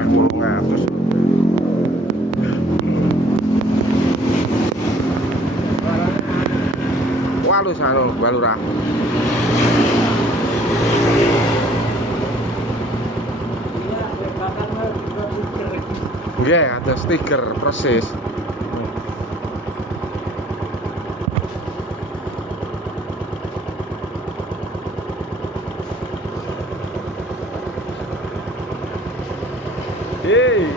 8.800. Walu sano balura. Nggih, ada stiker persis. Yeay.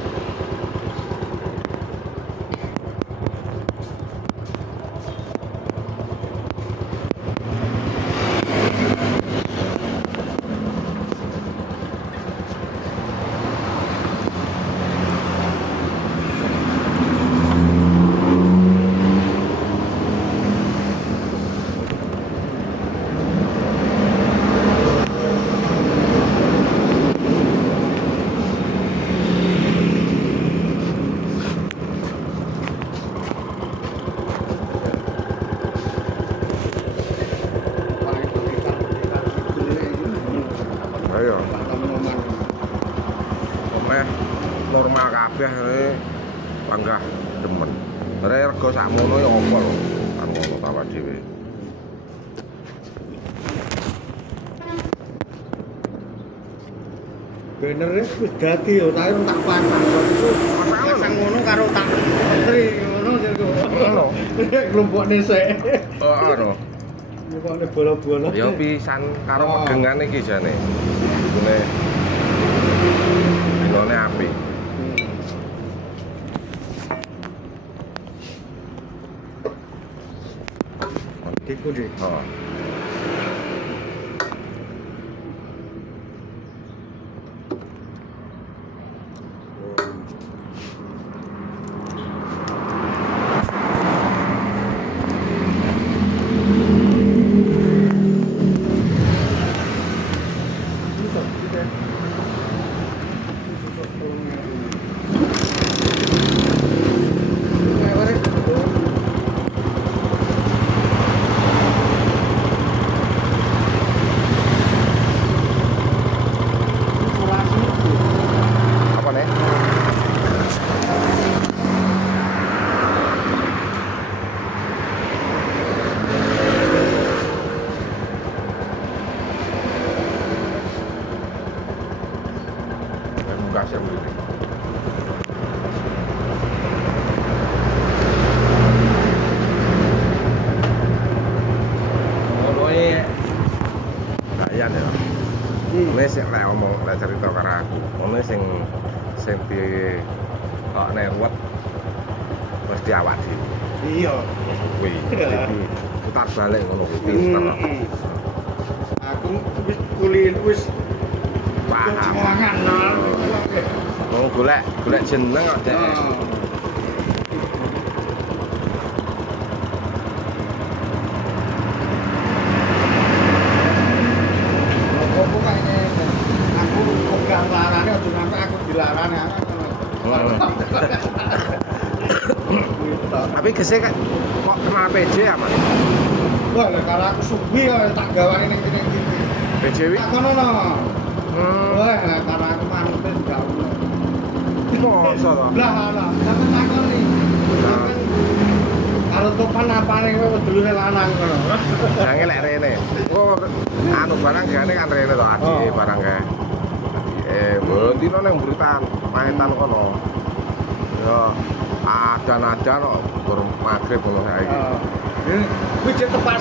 Ayo. Omeh normal kabeh panggah demen. Rego sakmono ya apa lho? Kan ngono ta awake dhewe. Banere wis dadi ya, tak pasang. Pasang ngono karo tak menteri ngono jero. Ngono. Kelompokne sik. Heeh no. Kelompokne bola-bola. Ya pisan karo megengan iki jane. Dinone apik. Iku dik. Heeh. Apa nih? Buka siang ini. Kayan ya. Ini sih lek omong lek cerita karo aku. Ono sing di kok nerwet wis diawak dhewe. Iya. Kuwi iki putar balik ngono kuwi pinter. Aku wis kuliah wis Paham. jangan. Mau golek jeneng kok Dek. Aku kayaknya aku pegang larane aja sampai aku dilarani Tapi gesek kok kenal PJ apa? Wah, lah kalau aku suwi ya tak gawani ning kene iki. PJ wi? Tak kono no. Wah, lah kalau aku manut wis gak ono. Masa to? Lah, sampe takon nih. Sampe karo topan apane kowe dulure lanang ngono. Jange lek rene. Oh, anu barang gane kan rene to adike barang kae. Bentino nang buritan, mahetan kono. Ya adan-adan kok magrib ngono saiki. Kuwi tepak